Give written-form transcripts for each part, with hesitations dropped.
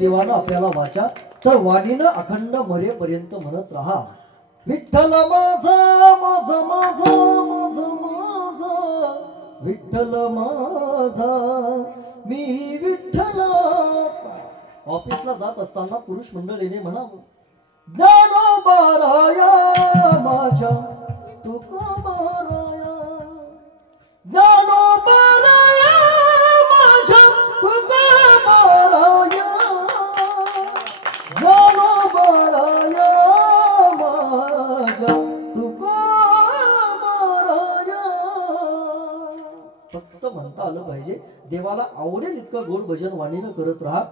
देवानं आपल्याला वाचा तर वाणीनं अखंड मरेपर्यंत म्हणत राहा विठ्ठल माझा माझा माझा माझा माझा विठ्ठल माझा मी विठ्ठलाचा। ऑफिसला जात असताना पुरुष मंडळीने म्हणावं ज्ञानोबाराया माझ्या तुकोबाराया ज्ञानोबाराया माझ्या तुकोबाराया ज्ञानोबाराया माझ्या तुकोबाराया। फक्त म्हणता आलं पाहिजे देवाला आवडेल इतकं गोड भजन वाणीनं करत राहा।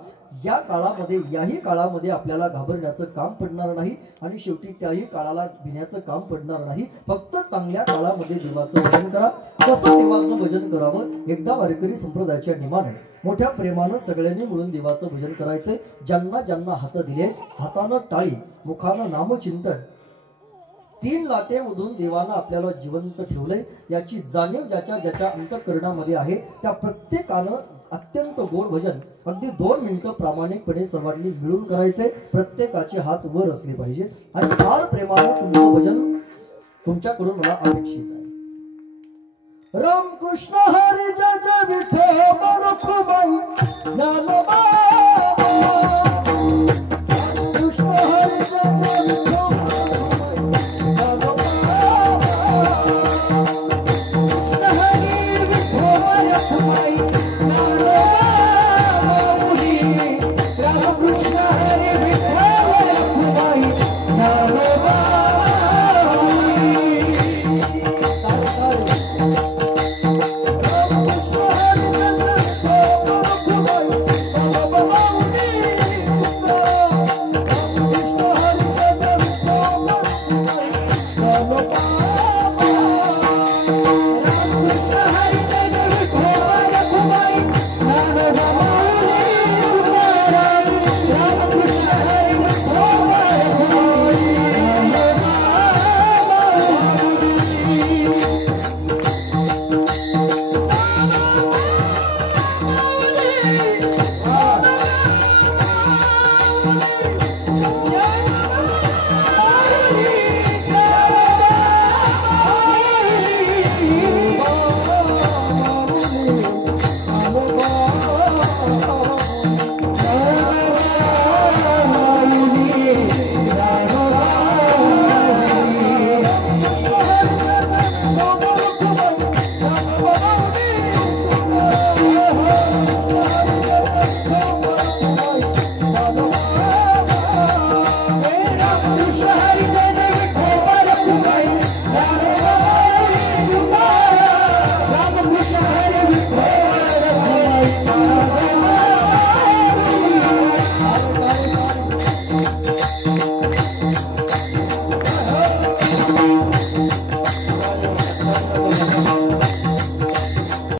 या काळामध्ये याही काळामध्ये आपल्याला घाबरण्याचं काम पडणार नाही आणि शेवटी त्याही काळाला भिण्याचं काम पडणार नाही। फक्त चांगल्या काळामध्ये देवाचं भजन करा। कसं देवाचं भजन करावं एकदा वारकरी संप्रदायाच्या नियमाने मोठ्या प्रेमानं सगळ्यांनी मिळून देवाचं भजन करायचंय। ज्यांना ज्यांना हात दिले हातानं टाळी मुखानं नामचिंतन 3 लाटेमधून देवानं आपल्याला जिवंत ठेवलंय याची जाणीव ज्याच्या ज्याच्या अंतःकरणामध्ये आहे त्या प्रत्येकानं अत्यंत गोड भजन अगदी 2 मिनिटं प्रामाणिकपणे सर्वांनी मिळून करायचंय। प्रत्येकाचे हात वर असले पाहिजे आणि फार प्रेमानं तुमचं भजन तुमच्याकडून मला अपेक्षित आहे। राम कृष्ण हरी जय जय विठ्ठल